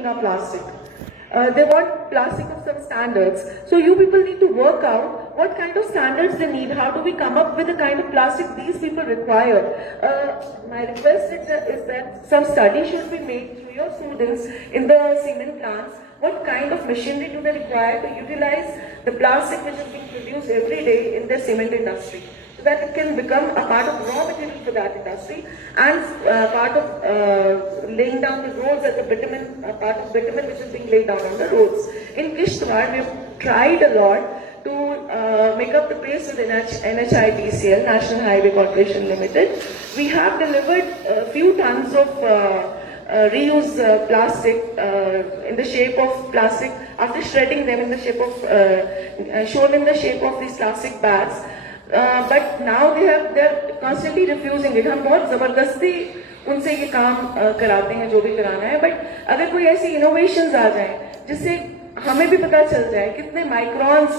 plastic. They want plastic of some standards. So you people need to work out what kind of standards they need. How do we come up with the kind of plastic these people require? My request is that some study should be made through your students in the cement plants. What kind of machinery do they require to utilize the plastic which is being produced every day in the cement industry? That it can become a part of raw material for that industry and part of laying down the roads as a bitumen, part of bitumen which is being laid down on the roads. In Kishtwar, we've tried a lot to make up the pace with NHIDCL, National Highway Corporation Limited. We have delivered a few tons of reuse plastic in the shape of plastic after shredding them in the shape of shown in the shape of these plastic bags. But now they're constantly refusing it. हम बहुत ज़बरदस्ती उनसे ये काम कराते हैं जो भी कराना है. But अगर कोई ऐसी innovations आ जाए जिससे हमें भी पता चल जाए कितने माइक्रॉन्स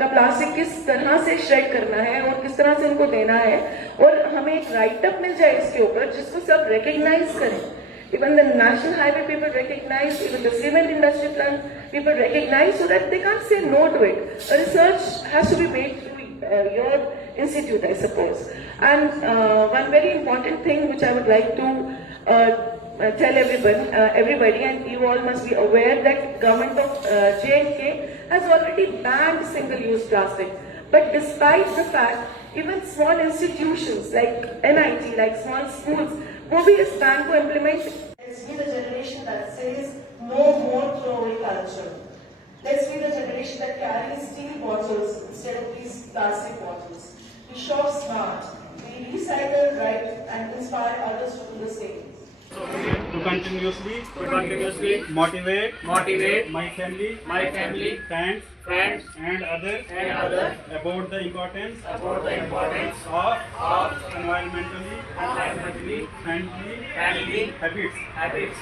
का प्लास्टिक किस तरह से श्रेड करना है और किस तरह से उनको देना है और हमें एक राइट अप मिल जाए इसके ऊपर जिसको सब रिकग्नाइज करें. Even the national highway people recognize, even the cement industry plant people recognize, so that they can't say no to it. A research has to be made through your institute, I suppose. And one very important thing which I would like to tell everybody, and you all must be aware that government of J&K has already banned single-use plastic. But despite the fact, even small institutions like NIT, like small schools, वो भी इस ban को implement. Let's be the generation that says no more throwaway culture. Let's be the generation that carries steel bottles instead of these plastic bottles. We shop smart, we recycle right and inspire others to do the same. To continuously motivate my family, friends and others about the importance of environmentally friendly habits.